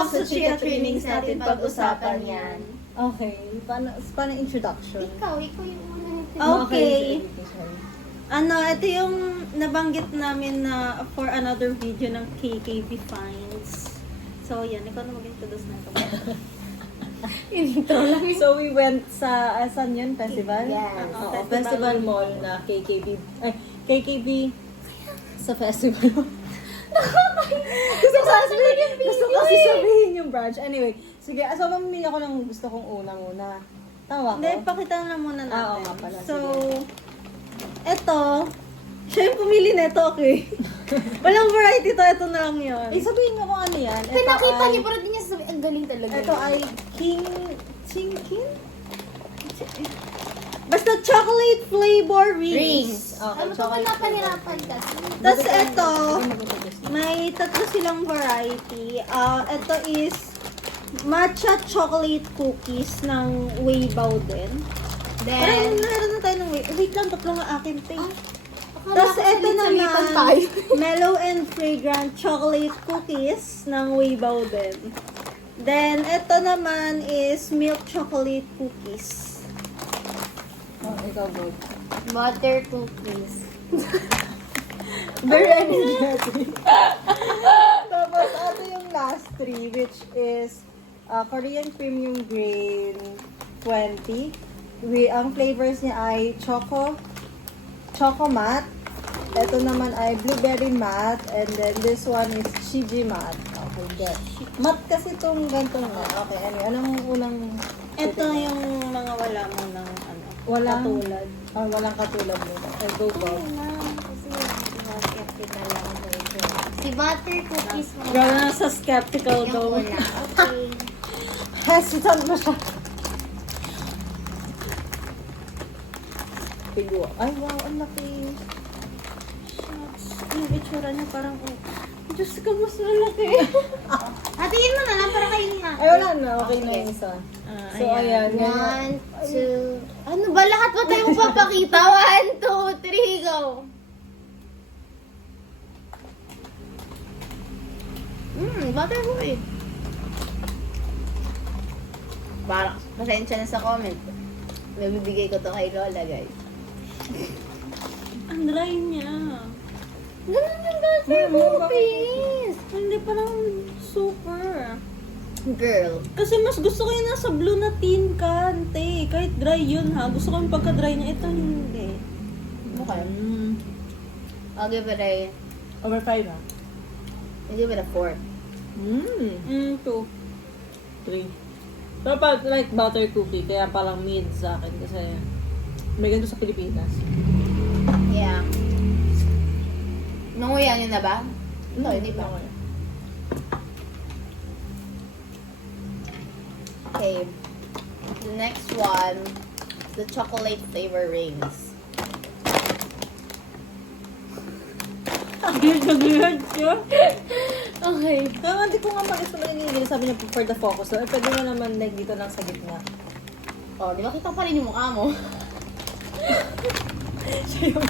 Welcome sa Chika Trainings natin pag-usapan yan. Okay, paano introduction? Ikaw yung una. Okay. Sorry. Ito yung nabanggit namin na for another video ng KKB Finds. So, yan. Ikaw na mag-introduce na ito. Intro lang. So, we went sa, saan yun? Festival? Yes. Oo, Festival Mall na KKB sa festival. gusto kasi sabihin yung branch. Anyway, sige, so mamili ako ng gusto kong unang-una. Tama ko? Hindi, pakita na muna natin. Oo nga pala. So, Sige. ito. Siya yung pumili nito, okay? Walang variety to. Ito na lang yun. Sabihin mo kung ano yan. Ito Pinakita ay- niyo pero di niya sabi, ang galing talaga. Ito ay King? Basta chocolate flavor rings. Okay, Ano pa pala panirapan kasi? Tapos ito, may tatlo silang variety. Ito is matcha chocolate cookies ng Weibo din. Parang Then, meron na tayo ng Weibo. Wait lang, tatlo nga akin, te. akala Tapos ko ito salit-salitan naman, tayo. mellow and fragrant chocolate cookies ng Weibo din. Then, ito naman is milk chocolate cookies. Oh, ikaw go. Butter cookies. Very energetic. Tapos, ito yung last three, which is Korean Premium Grain 20. Ang flavors niya ay Choco Matte. Ito naman ay Blueberry Matte. And then this one is Chiji Matte. Okay, good. Matte kasi itong ganito na. Okay, anong unang... Ito yung mga wala mo ng Walang katulad. walang katulad nito. Go. Si butter cookies mo. Gano'n na sa skeptical Yung daw. una. Okay. Hesitant na siya. Pigo. Ay, wow, ang laki. Shucks. Yung itsura niya parang, Diyos ko, mas malaki. Hatiin mo na lang para kayo niya. Ay, wala na. Okay na yung isa. So, ayan. One, two. Ano ba? Lahat ba tayo papakita? 1, 2, 3, go! Butter boy. Parang, pasensya na sa comment. Nabibigay ko to kay Lola, guys. Ang dry niya. Ganun yung butter cookies! Hindi, parang super. Girl. Kasi mas gusto ko yung nasa blue na tin can, te. Kahit dry yun, ha. Gusto ko yung pagka-dry niya. Ito hindi. Okay. I'll give it a, Over 5 ha? I'll give it a 4. 2. 3. Dapat like butter cookie, kaya parang mid sa akin kasi may ganito sa Pilipinas. Yeah. Nanguyan yun na ba? No, hindi pa. Okay. The next one, the chocolate flavor rings. Weird siya. Okay. Kaya hindi ko nga mag-gusto mo yung sabi niya for the focus. So, pwede mo naman like dito lang sa gitna. Oh, di ba kita pa rin yung mukha mo? Siya yung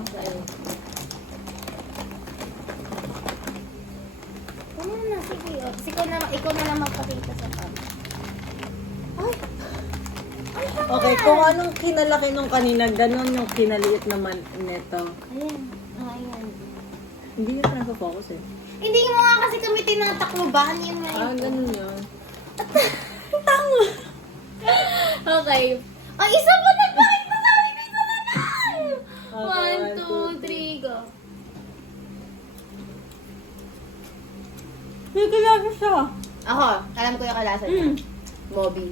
Okay. Ano na, sige. Oh, ikaw na lang magpakita sa camera. Ay! Okay, kung anong kinalaki nung kanina, ganun yung kinaliit naman nito. Ayan. Ayan. Hindi yun nasa-focus eh. Hindi mo nga kasi kami tinatakloban yung Ganun yun. Tama! Okay. Ang isa pa nagpalit na sabi ko isa na lang! Okay, 1, 2, 3, go. May kalasa siya. Ako, alam ko yung kalasa niya. Moby.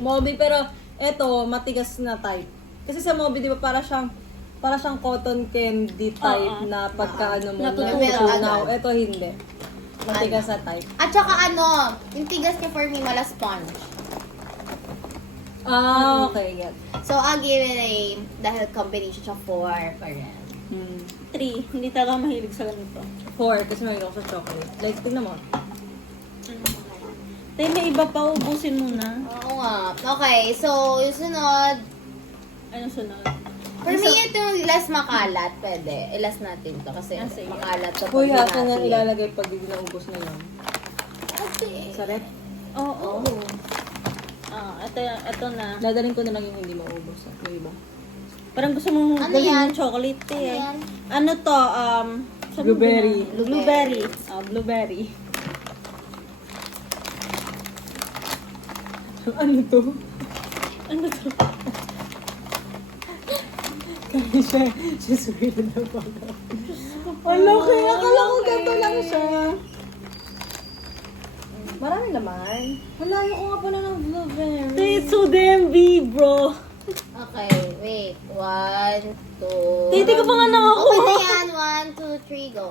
Moby! Pero eto, matigas na type. Kasi sa Moby, di ba, para siyang cotton candy type Oo. na pagka ano mo, Natutunaw. natutunaw. Eto hindi. Matigas na type. At saka ano, yung tigas niya for me, wala sponge. Okay, get. So, I'll give it a, dahil combination siya 4 pa rin. 3. Hindi talaga mahilig sa ganito. 4, kasi may ako sa chocolate. Like, tignan mo. Te, may iba pa. Ubusin mo na. Oo nga. Okay, so, yung sunod, Ano sunod? For me, ito yung less makalat. Pwede. Ilas natin to kasi sige. makalat sa Uy, pag hasa nga ilalagay pag hindi naubos na lang. Kasi, Sa rep, Oo. Ito na. dadalhin ko na lang yung hindi maubos. Yung iba. Parang gusto mong Ano dalhin yan? yung chocolate Ano eh. yan? Ano to? Sabi Blueberry. ko na. Blueberry. Blueberry. Ano to? Ano to? Kaya she's weird na pala. Ano kaya? Akala ko ganito lang siya. Marami naman. Malayo ko nga pala ng blueberry. It's so damn big, bro. Okay, wait. 1, 2. Titi ko pa nga nakakuha. Okay na yan. 1, 2, 3, go.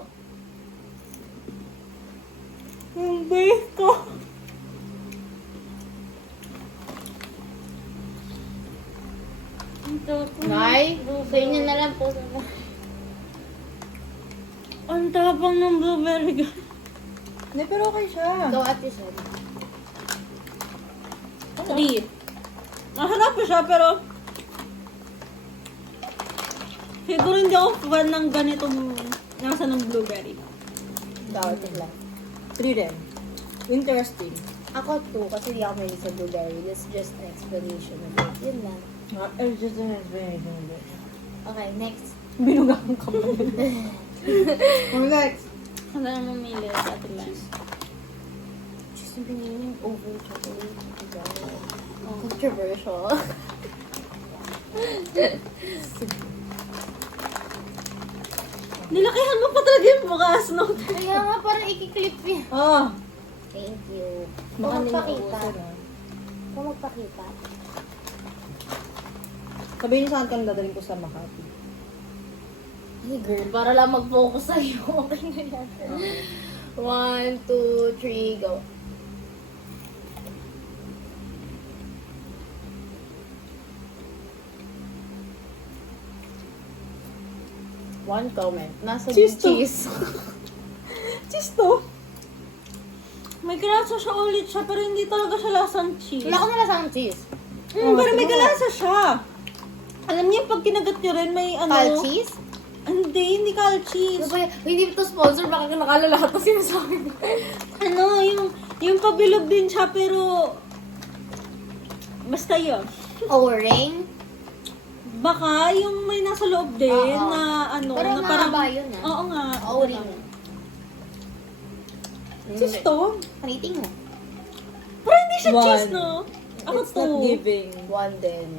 Ang base ko. Nay, sa inyo na lang po. Ang tapang ng blueberry, guys. Hindi, pero okay siya. Go at this one. 3. Maharap ko siya, pero siguro hindi ako fan ng ganitong nasa ng blueberry. Go at this lang. 3 din. Interesting. Ako 2 kasi di ako mahilig sa blueberry. That's just an explanation of it. Yun lang. It's just an explanation of it. Okay, next. Binuga ang kamay. Next. Ano na mamili sa ating last? Just yung pinili yung over chocolate. Controversial. Nilakihan mo pa talaga yung bukas, no? Kaya nga parang ikiklip yun. Ah! Thank you. Baka Kung hindi magpakita. nauuso na. Kung magpakita. Sabihin niyo saan kang dadaling ko sa Makati. Ay girl, para lang mag-focus sa'yo. Okay na yan. 1, 2, 3, go. One comment. Nasa Cheese to. cheese. Cheese to! May kalasa siya ulit siya, pero hindi talaga siya lasang cheese. Wala ko na lasang cheese. Pero may ito. kalasa siya. Alam niyo, pag kinagat niyo rin, may ano... Kal cheese? Hindi kal cheese. Ano ba yan? Hindi ito sponsor, baka nakala lahat ng sinasabi ko. Ano, yung pabilog din siya, pero... Basta yun. O-ring? Baka yung may nasa loob din Oo. na ano, Pero na parang... mahaba yun, ah. Oo nga. O-ring. Cheese to? Paniting mo. Pero hindi siya One. cheese, no? Ako It's not giving. One din.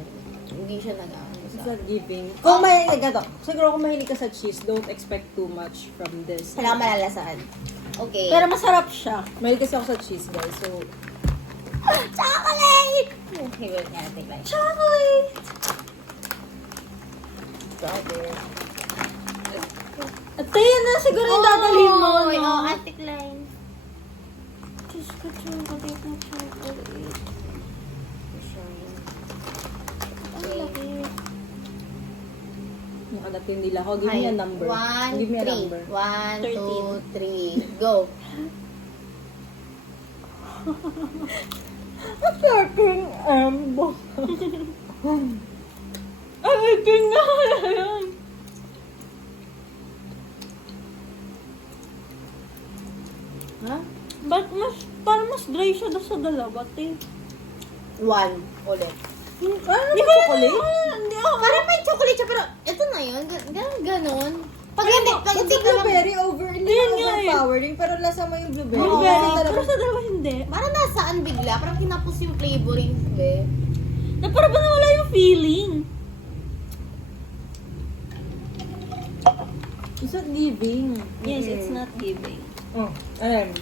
Hindi siya nag-ano It's sa... not giving. Kung mahilig ka to, siguro kung mahilig ka sa cheese, don't expect too much from this. Kailangan malalasaan. Okay. Pero masarap siya. Mahilig kasi ako sa cheese, guys. So, chocolate! Okay, wait nga. Take lang. Chocolate! Strawberry. At yan na siguro yung dadalhin mo, no? Oh, Ate Klein. Diyos ko, chocolate na chocolate. Okay. nakadating nila ako. Give me a number. 1, Give me a 3. number. 1, 2, 3. Go. Aking embo. Aking nga yan. Ha? Ba't parang mas dry siya doon sa dalawa, te? 1. Ulit. Ano Hindi ba ko chocolate? Hindi ako. Parang may chocolate siya, pero ito na yun. Ganon. Pag hindi Pag ka lang... blueberry over, hindi Yun na nga eh. overpowering, pero lasa mo yung blueberry. Blueberry. Oo, Pero talaga. sa dalawa hindi. Parang nasaan bigla? Parang kinapos yung flavoring. Be. Na parang ba nawala yung feeling? It's not giving. Yes, it's not giving. Oh, ayan.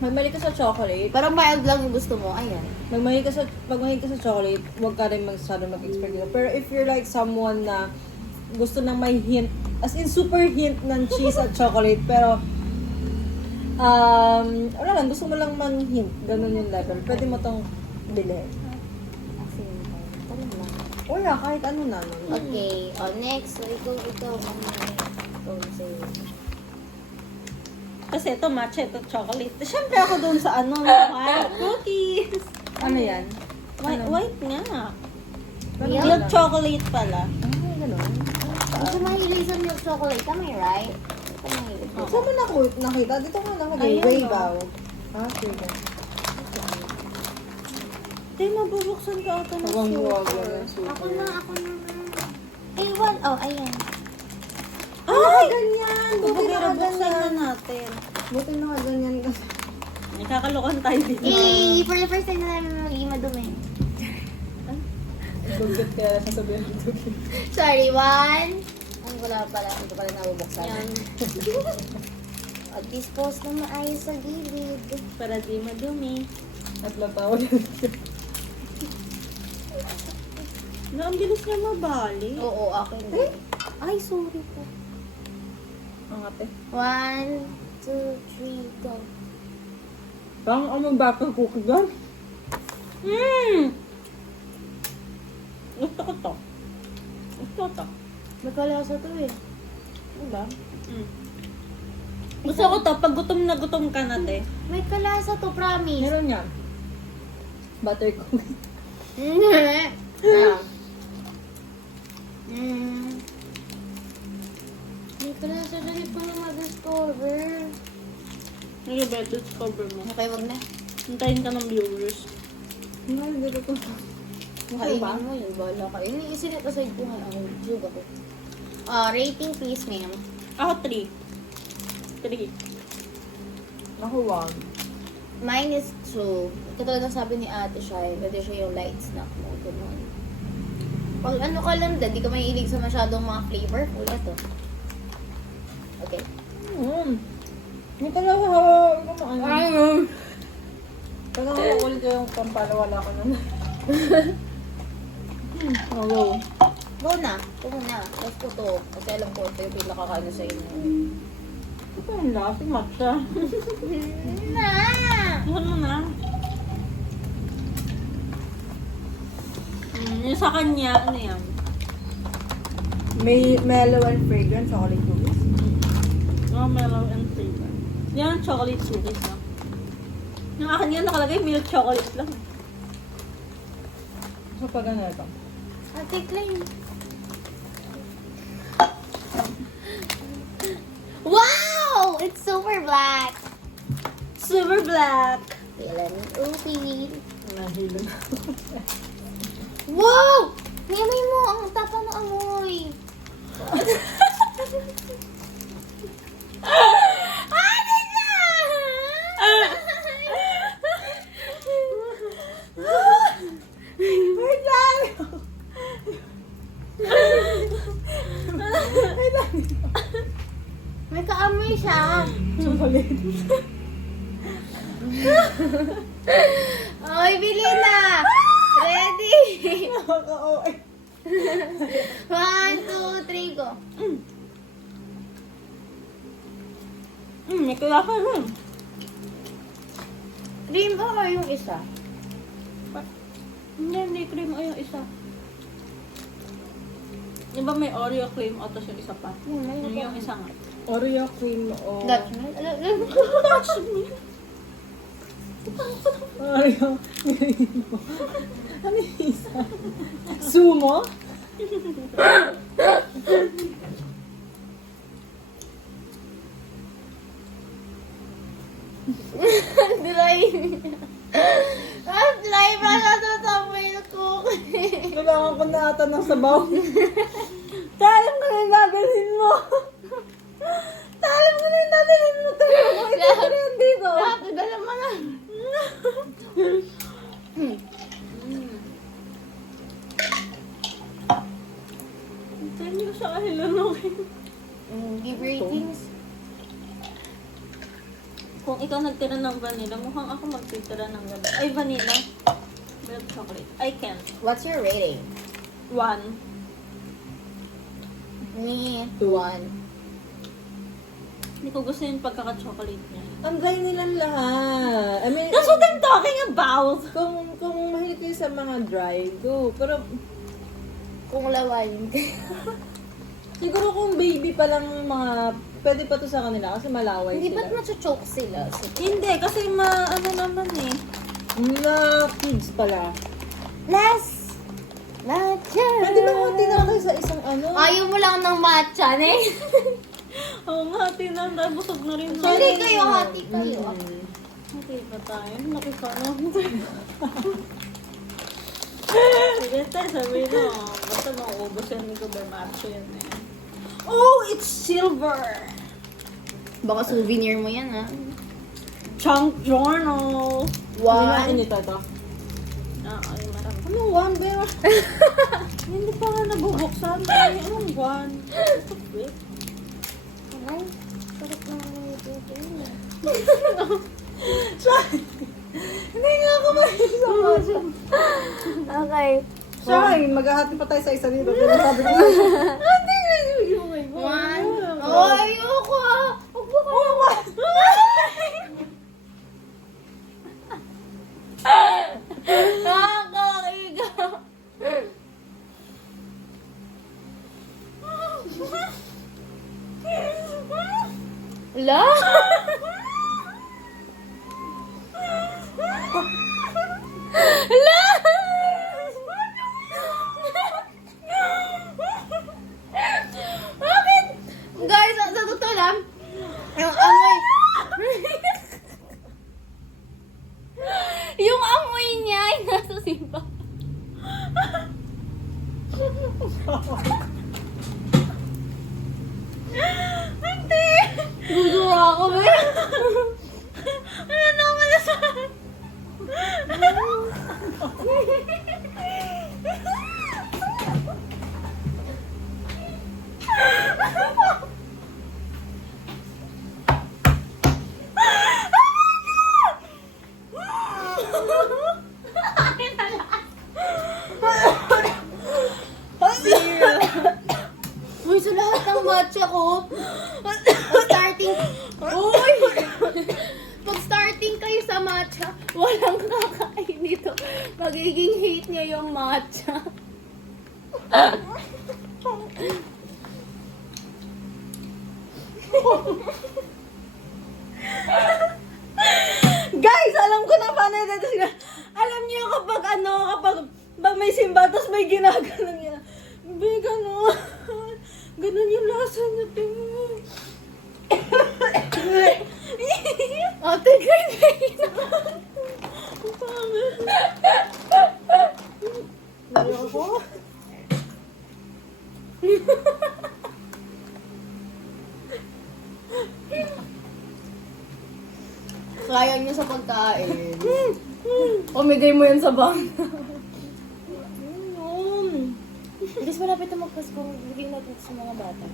Magmali ka sa chocolate. Parang mild lang yung gusto mo. Ayan. Pag mahilig ka sa chocolate, huwag ka rin masyado mag-expect nito. Pero if you're like someone na gusto nang may hint, as in super hint ng cheese at chocolate, pero wala lang, gusto mo lang man-hint, ganun yung level. Pwede mo tong bilhin. Parang lang. Wala, kahit ano na. No? Okay. Next. So, ikaw. Kasi ito matcha, ito chocolate. Siyempre ako doon sa ano, white cookies. Ano yan? White nga. Ano Milk Milk yan? chocolate pala. Ah, Hindi siya mahilig sa milk chocolate. Am I right? Ito mahilig. Saan mo nakita? Dito ko nakalagay. Ayun, Weibo. Ah, sige. Tay, mabubuksan ka ata ng Huwag super. ng super. Ako na. A1. Oh, ayan. Ay! Ganyan! Buti Pero buksan na nakaganyan. natin. Buti nakaganyan kasi. Nakakalokan tayo dito. For the first time na namin magiging madumi. Bugat kaya sasabihin ng tubig. Sorry, one. Ang wala pala. Hindi ko pala nabubuksan. Yan. At dispose na maayos sa gilid. Para di madumi. At lapaw na. No, ang bilis niya mabali. Oo, akin din. Ay, sorry po. Ang ate. 1, 2, 3, go. Parang anong bakang cookie doon? Gusto ko to. Gusto ko to. May kalasa to eh. Diba? Gusto ko to. Pag gutom na gutom ka na, te. May kalasa to, promise. Meron yan. Butter cookie. May kalasa dali pa na ma-discover. Sige, better discover mo. Okay, wag na. Hintayin ka ng viewers. Hindi ko. Kainin mo yun, bala ka. Yung isinet aside ko nga ang YouTube ako. Rating please, ma'am. Ako 3. 3. Ako wag. Mine is 2. Katulad ng sabi ni ate siya, pwede siya yung light snack mo. Ganun. Pag ano ka lang din, di ka may ilig sa masyadong mga flavorful. Ito. Okay. Hindi ko lang hawa. Hindi ko maano. Kaya nga ulit ko yung pampalawala ko nun. Go. Go na. Ito na. Tapos ko to. Kasi alam ko ito yung pinakakaano sa inyo. Ito yung lasing matcha. Na! Ano mo na? Yung sa kanya, ano yan? May mellow and fragrant chocolate cookies. Mga mellow and flavor. Yan, chocolate cookies lang. Yung akin yan, nakalagay milk chocolate lang. So pag ano ito? Ate Clay. Wow! It's super black. Super black. Kailan upi. Nahilo na. Wow! Ngayon mo, ang tapa ng amoy. Ate na! Wait lang! May kaamoy siya. Chocolate. Oy, bili na! Ready? Nakaka-OA. 1, 2, 3, go. May kulaka nun. Cream ba or yung isa? Hindi cream o yung isa. Di ba may Oreo cream o tapos yung isa pa? Yung isa nga. Oreo cream o... Dutch milk? Oreo. Ano yung isa? Sumo? Dry. Dry pa na ito sa milk cookie. Kailangan ko na ata ng sabaw. Talam ko na yung bagalhin mo. Talam ko na yung dadalhin mo. Talam ko ito ko na yan dito. Dala mo na. Hindi ko siya kahilunukin. Give ratings. Kung ikaw nagtira ng vanilla, mukhang ako magtitira ng vanilla. Ay, vanilla. Milk chocolate. I can. What's your rating? 1. Me, 1. Hindi ko gusto yung pagkaka-chocolate niya. Ang dry nilang lahat. I mean, That's what I'm talking about! kung mahilig kayo sa mga dry, go. Pero Kung lawayin ka. siguro kung baby pa lang mga, pwede pa to sa kanila kasi malaway Hindi sila. ba't macho-choke sila? Hindi, kasi ano naman eh. Na kids pala. Last! Not Pwede ba konti na kayo sa isang ano. Ayaw mo lang ng matcha, ne? Oo nga, tinan tayo. Busog na rin. Hindi kayo, hati kayo. Okay pa tayo. Laki pa no? Sige tayo, sabi na. Basta mauubos yan ni Kuya Matcha yan eh. Oh, it's silver! Baka souvenir mo yan, ha? Chunk journal! Wow. Hindi ito, ito. Ay, marami. Ano, one bear? Hindi pa nga nabubuksan. Ay, anong one? Wait. Ay, sakit na ako yung Hindi nga ako mahilig sa matcha. Okay. Shy, maghahati pa tayo sa isa dito. Pero sabi ko, hindi nga yung One. Oh, ayoko, ah. Huwag mo ka. Nakakaiga. La? La? Bakit? Guys, sa totoo lang, yung amoy... yung amoy niya ay nasa simba. Hindi! Gugura ako, be. Ano naman na sa... Uy, sa lahat ng matcha ko, pag-starting, uy! Pag-starting kayo sa matcha, walang kakain nito. Magiging hate niya yung matcha. Guys, alam ko na paano ito sila. Alam niyo kapag pag may simba, tapos may ginaganon niya. May ganon. Ganon yung lasa niya, tingin. Ate, kainin ako. Kaya niyo sa pagkain. Umigay mo yan sa bang. Bilis malapit na magpasko. Bigay natin sa mga bata.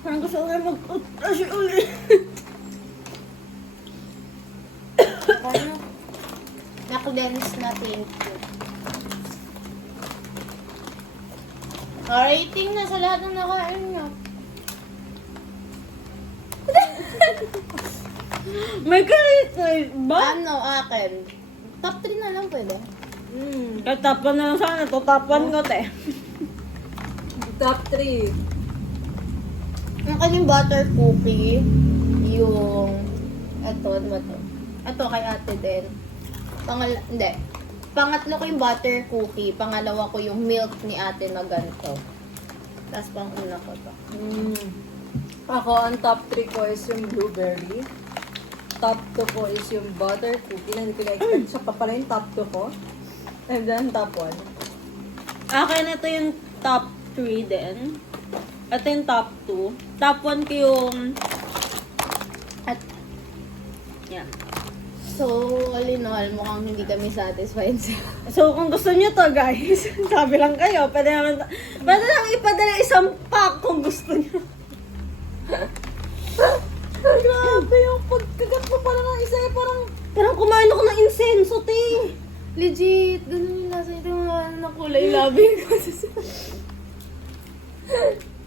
Parang gusto ko na mag-brush ulit. Paano? Na-cleanse na, thank you. Rating na sa lahat ng nakain niyo. May kalit ba? Ano, akin? Top 3 na lang pwede. Katapan na lang sana. Tutapan ko, te. Top 3. Ang kanyang butter cookie, yung, eto, ano ba to? Eto, kay ate din. Hindi. Pangatlo ko yung butter cookie, pangalawa ko yung milk ni ate na ganito. Tapos pang-una ko to. Ako, ang top 3 ko is yung blueberry. Top 2 ko is yung butter cookie. Hindi ko na-expect siya pa pala yung top 2 ko. And then, top 1. Akin ito yung top 3 din. Ito yung top 2. Top 1 ko yung... At... Yan. So, all in all, mukhang hindi kami satisfied sa... So, kung gusto niyo to, guys, sabi lang kayo, pwede naman ipadala isang pack kung gusto niyo. Grabe yung pagkagat mo pala ng isa eh, Parang kumain ako ng insenso, te. Legit, ganun yung lasa nito, na kulay labi ko.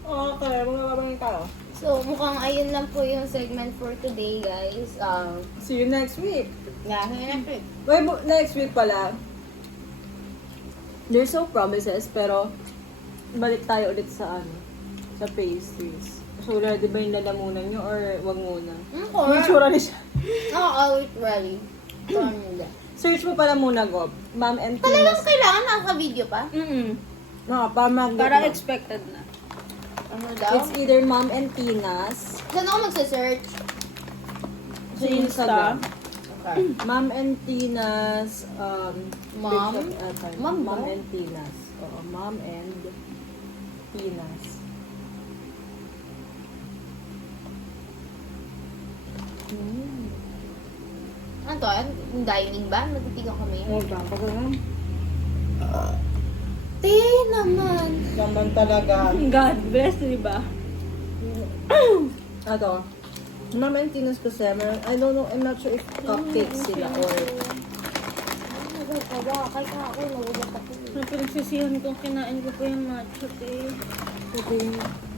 Okay, mga babangin tayo. So, mukhang ayun lang po yung segment for today, guys. See you next week. Yeah, next week. Wait, next week pala. There's no promises, pero balik tayo ulit sa sa pastries. So, ready ba yung lalamunan nyo or wag muna? Yung Okay. tsura ni siya. I'll eat ready. So, hindi. Search mo pala muna, Gob. Ma'am and Talagang Tina's. kailangan nakaka-video pa? Para Para expected na. Ano daw? It's either Ma'am and Tina's. Saan ako magsa-search? Sa Insta. Okay. Ma'am and Tina's, Ma'am? Ma'am ba? Ma'am and Tina's. Oo, Ma'am and Tina's. Ano to? Dining ba? Matitigaw kami. Te naman. Naman talaga. God bless, di ba? Ato. Ma'am and Tina's kasi, I don't know, I'm not sure if cupcakes sila or... Kaya ako, nagulat ako. Napagsisihan kong kinain ko pa yung matcha, eh.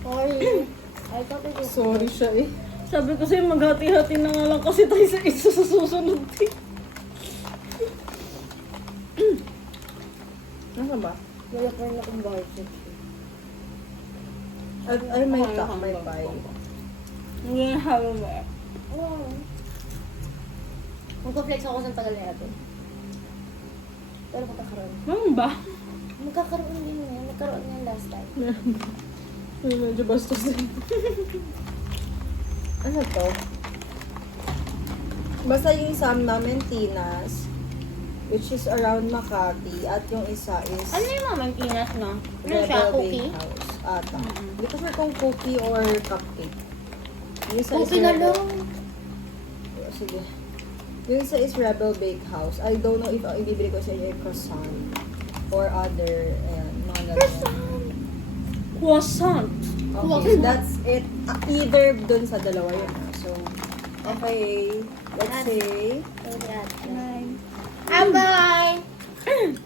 Sorry. I thought it was... Sorry siya eh. Sabi ko sa'yo, maghati-hati na nga lang kasi tayo sa isa sa susunod, eh. Ano ba? Wala pa rin akong budget. Ay, may tak, may pie. Hindi na halo ba? Oo. Magpa-flex ako sa tagal na ito. Pero magkakaroon. Ano ba? Magkakaroon din yun. Nagkaroon yan last time. Ay, medyo bastos din. Ano to? Basta yung sa Ma'am and Tina's, which is around Makati, at yung isa is Ano yung mamantinas, no? Ano siya? Rebel Cookie? Bakehouse. Ata. Hindi ko sure kung cookie or cupcake. Yung isa is Cookie na Rebel- lang. Sige. Yung isa is Rebel Bakehouse. I don't know if ibibili ko sa inyo yung croissant or other, mga croissant. Croissant. Okay, that's it. Either dun sa dalawa yun. So, okay. Let's say, Bye. Bye.